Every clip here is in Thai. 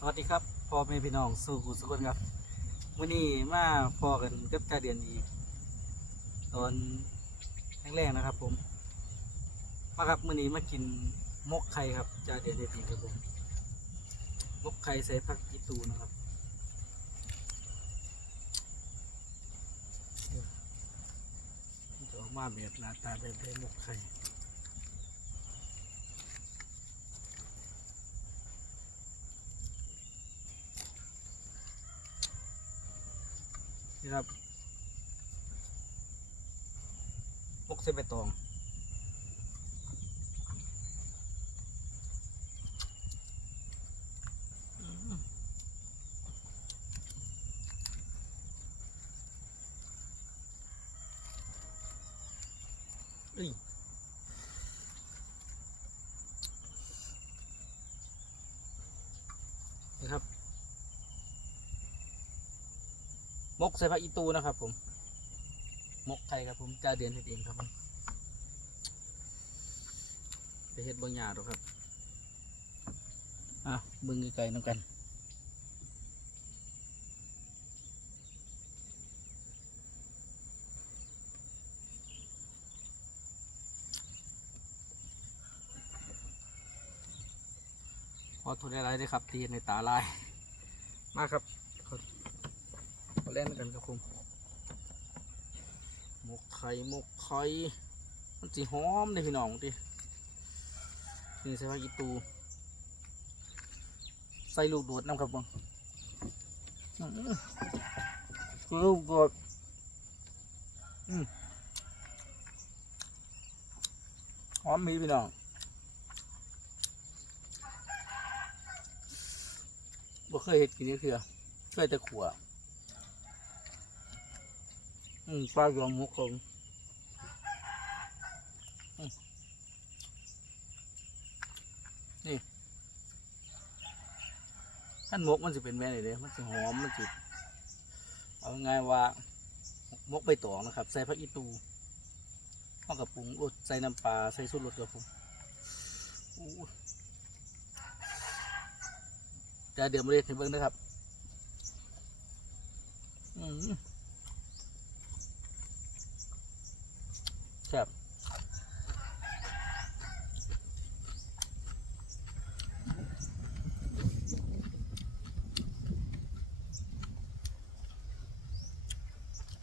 สวัสดีครับพ่อแม่พี่น้องสู่กุสุคนครับวันนี้มาพอกันกับจ่าเดือนอีกตอนแรกๆนะครับ ผมมาครับมื้อนี้มากินมกไข่ครับจ่าเดือนเด็ดอีกครับผมมกไข่ใส่ผักกีตูนะครับจะออกมาแบบหน้าตาแบบมกไข่ นี่ครับมกเส้นใบตองอืมนะครับ มกใส่ผักอีตูนะครับ ผม มกไทยครับผมจ่าเดือนเฮ็ดเองครับผมไปเฮ็ดบางอย่างหรอครับอะเบึงไกลๆน้ำกันขอโทษอะไรด้วยครับที่ในตาลาย มาครับ ขอขอเล่นกันครับผมหมกไข่หมกไข่มันสีหอมเลยพี่น้องดินี่ใส่ผักอีตู ใส่ลูกโดดน้ำครับบังลูกโดดอืมหอมมีพี่น้องบ่เคยเห็ดกินนี่คือเคยแต่ขัว อืมปลาหยองมุกผมอืมนี่ท่านมกมันจะเป็นแม่ไหนเด้มันจะหอม มันจะเอาง่ายว่ามกใบตองนะครับ ใส่ผักอีตูข้าวกับปรุงโอ้ใส่น้ำปลา ใส่สูตรรสกับผมอู้จะเดี๋ยวมาเรียกให้เบิ้งนะครับ อืม ครับ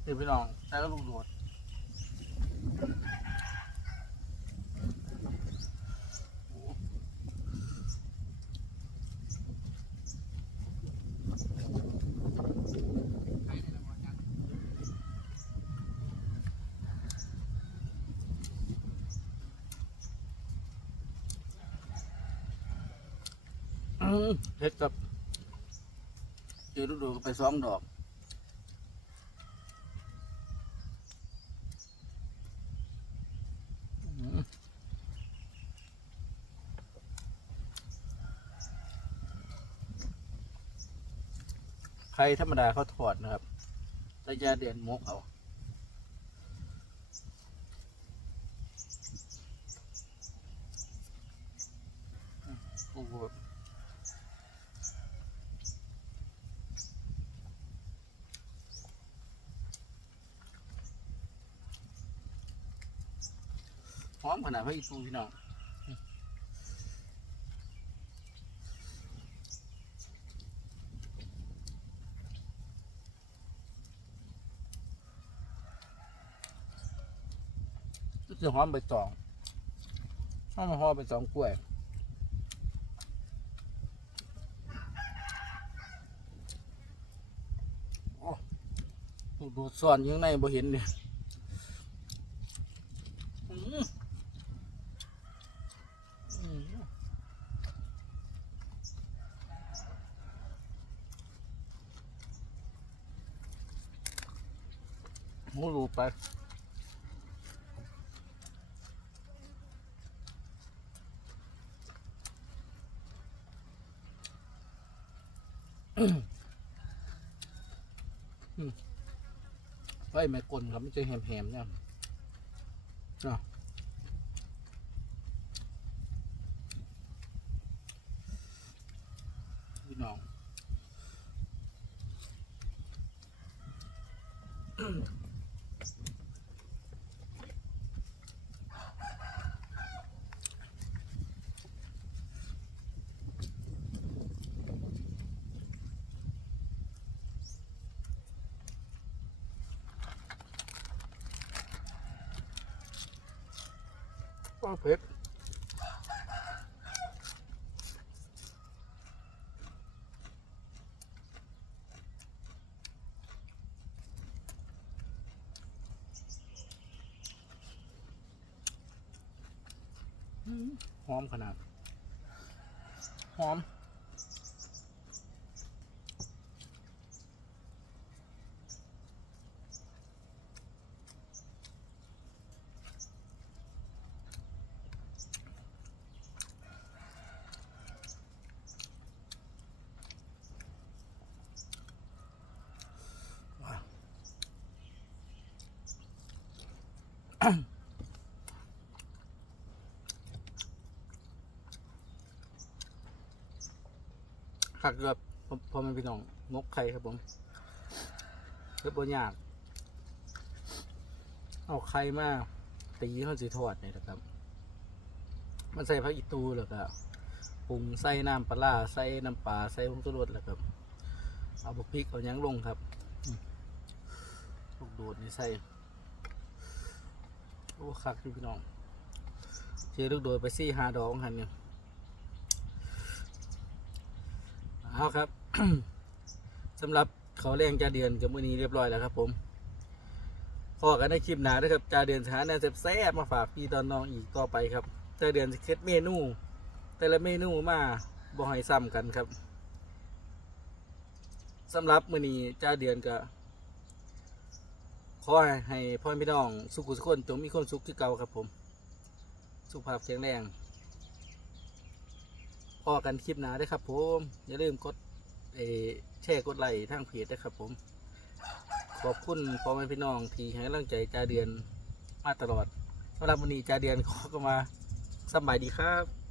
เดี๋ยวพี่น้องใช้กระลูกโดด เฮ็ดกับเดี๋ยวลูดดไปสองดอกใครธรรมดาเขาถอดนะครับระยะเดือนมกเอา โอ้โหห อมขนาดพระอีตูพี่น้องรู้สึกหอมใบตองหอมหอมใบตองกล้วยดูดูซ่อนยู่ข้างบ่เห็นเนี่ยอืมอืมห มูรูไปไฟไม่กลนครับมันจะแหมๆเนี่ยเนาะ ก็เผ็ดอืมหอมขนาด หอม ขักเกือบพอมันพี่น้องมกไข่ครับผมเรียบบนยาก เอาไข่มาตีเขาสีทอดเนี่ยนะครับ มันใส่ผักอีตูแล้วก็ปรุงใส่น้ำปลาใส่น้ำปลาใส่ผงชูรสแล้วครับ เอาบุกพริกเอายังลงครับอืมลูกโดดนี่ใส่ โอ้คักอยู่พี่น้องเจอลูกโดดไปซี่หาดอกหันเนี่ยเอาครับสำหรับเขาแรงจาเดือนกับมือนี้เรียบร้อยแล้วครับ ผมพอกันในคลิปหนาด้วยครับจาเดือนสถานแนวแซ่บมาฝากพี่ตอนน้องอีกต่อไปครับจาเดือนจะเคล็ดเมนู แต่ละเมนูมาบ่ให้ซ้ำกันครับสำหรับมือนี้จาเดือนก็ ขอให้พ่อพี่น้อง สุขุสุขคนจงมีความสุขที่เก่าครับผม สุขภาพแข็งแรงพอกันคลิปหน้าด้ครับผม อย่าลืมกดแชร์กดไลค์ทางเพจด้วยครับผม ขอบคุณพ่อแม่พี่น้องที่ให้กำลังใจจ่าเดือนมาตลอดสำหรับวันนี้จ่าเดือนขอก็มาสบายดีครับ